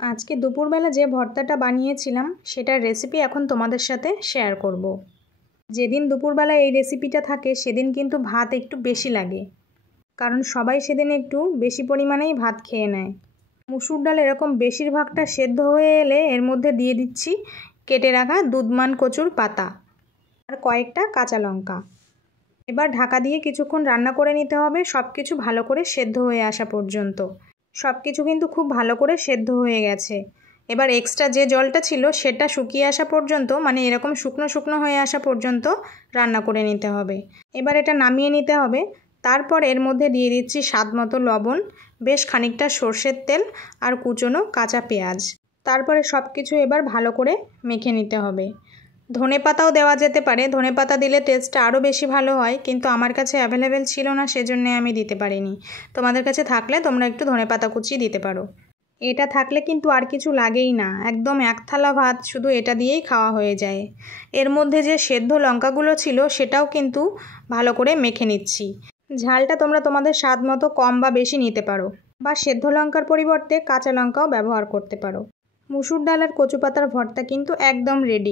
আজকে দুপুরবেলা যে ভর্তাটা বানিয়েছিলাম সেটার রেসিপি এখন তোমাদের সাথে শেয়ার করব। যেদিন দুপুরবেলা এই রেসিপিটা থাকে সেদিন কিন্তু ভাত একটু বেশি লাগে, কারণ সবাই সেদিন একটু বেশি পরিমাণেই ভাত খেয়ে নেয়। মুসুর ডাল এরকম বেশিরভাগটা সেদ্ধ হয়ে এলে এর মধ্যে দিয়ে দিচ্ছি কেটে রাখা দুধমান কচুর পাতা আর কয়েকটা কাঁচা লঙ্কা। এবার ঢাকা দিয়ে কিছুক্ষণ রান্না করে নিতে হবে, সব কিছু ভালো করে সেদ্ধ হয়ে আসা পর্যন্ত। সব কিছু কিন্তু খুব ভালো করে সেদ্ধ হয়ে গেছে। এবার এক্সট্রা যে জলটা ছিল সেটা শুকিয়ে আসা পর্যন্ত, মানে এরকম শুকনো শুকনো হয়ে আসা পর্যন্ত রান্না করে নিতে হবে। এবার এটা নামিয়ে নিতে হবে। তারপর এর মধ্যে দিয়ে দিচ্ছি স্বাদ মতো লবণ, বেশ খানিকটা সর্ষের তেল আর কুচনো কাঁচা পেঁয়াজ। তারপরে সব কিছু এবার ভালো করে মেখে নিতে হবে। ধনেপাতাও দেওয়া যেতে পারে, ধনেপাতা দিলে টেস্টটা আরও বেশি ভালো হয়, কিন্তু আমার কাছে অ্যাভেলেবেল ছিল না, সেজন্য আমি দিতে পারিনি। তোমাদের কাছে থাকলে তোমরা একটু ধনেপাতা কুচি দিতে পারো। এটা থাকলে কিন্তু আর কিছু লাগেই না, একদম এক থালা ভাত শুধু এটা দিয়েই খাওয়া হয়ে যায়। এর মধ্যে যে সেদ্ধ লঙ্কাগুলো ছিল সেটাও কিন্তু ভালো করে মেখে নিচ্ছি। ঝালটা তোমরা তোমাদের স্বাদ মতো কম বা বেশি নিতে পারো, বা সেদ্ধ লঙ্কার পরিবর্তে কাঁচা লঙ্কাও ব্যবহার করতে পারো। মুসুর ডাল আর কচু পাতার ভর্তা কিন্তু একদম রেডি।